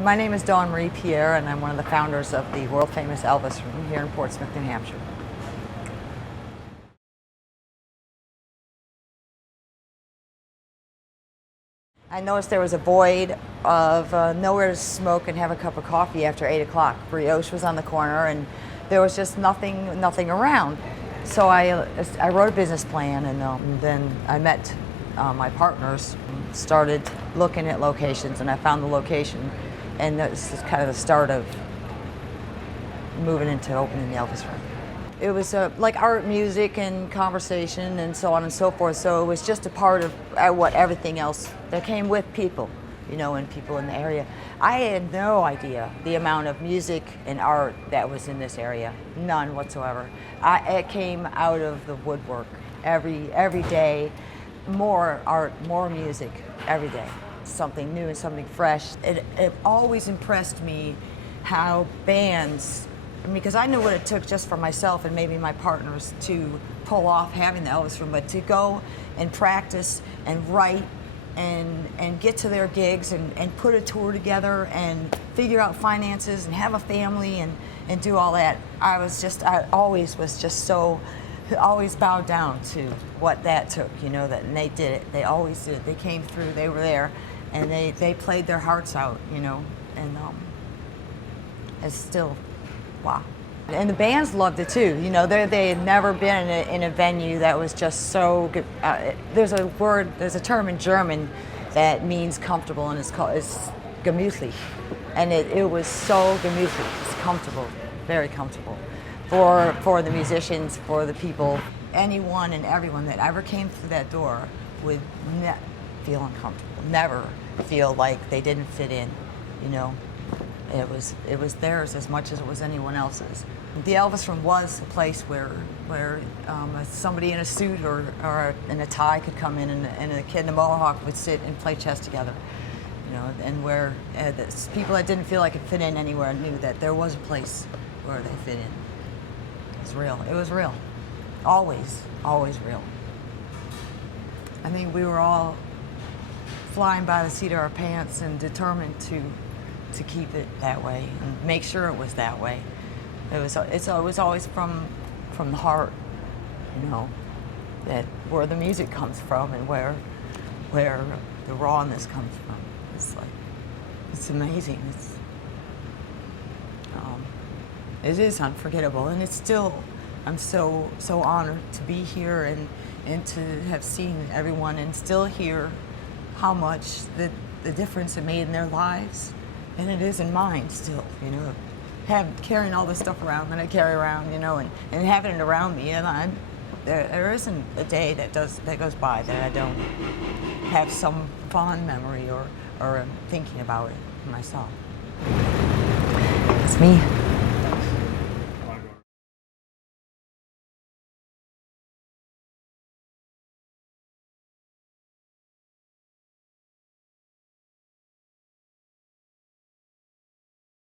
My name is Dawn Marie Pierre, and I'm one of the founders of the world-famous Elvis Room here in Portsmouth, New Hampshire. I noticed there was a void of nowhere to smoke and have a cup of coffee after 8 o'clock. Brioche was on the corner, and there was just nothing around. So I wrote a business plan, and then I met my partners, started looking at locations, and I found the location, and this is kind of the start of moving into opening the Elvis Room. It was like art, music, and conversation, and so on and so forth. So it was just a part of what everything else that came with people, you know, and people in the area. I had no idea the amount of music and art that was in this area, none whatsoever. It came out of the woodwork every day, more art, more music every day, something new and something fresh. It always impressed me how bands, because I knew what it took just for myself and maybe my partners to pull off having the Elvis Room, but to go and practice and write and get to their gigs and put a tour together and figure out finances and have a family and do all that. I always bowed down to what that took, you know, and they did it. They always did it. They came through, they were there, and they played their hearts out, you know, and it's still, wow. And the bands loved it too. You know, they had never been in a venue that was just so good. There's a term in German that means comfortable, and it's gemütlich. And it was so gemütlich. It's comfortable, very comfortable. For the musicians, for the people, anyone and everyone that ever came through that door would feel uncomfortable, never feel like they didn't fit in, you know. It was theirs as much as it was anyone else's. The Elvis Room was a place where somebody in a suit or in a tie could come in, and a kid in a mohawk would sit and play chess together, you know, and where people that didn't feel like it fit in anywhere knew that there was a place where they fit in. It was real. It was real. Always real. I think we were all flying by the seat of our pants and determined to keep it that way and make sure it was that way. It was always from the heart, you know, that where the music comes from and where the rawness comes from. It's amazing. It is unforgettable, and it's still, I'm so honored to be here and to have seen everyone and still hear how much the difference it made in their lives. And it is in mine still, you know, carrying all this stuff around that I carry around, you know, and having it around me. And there isn't a day that goes by that I don't have some fond memory or thinking about it myself. It's me.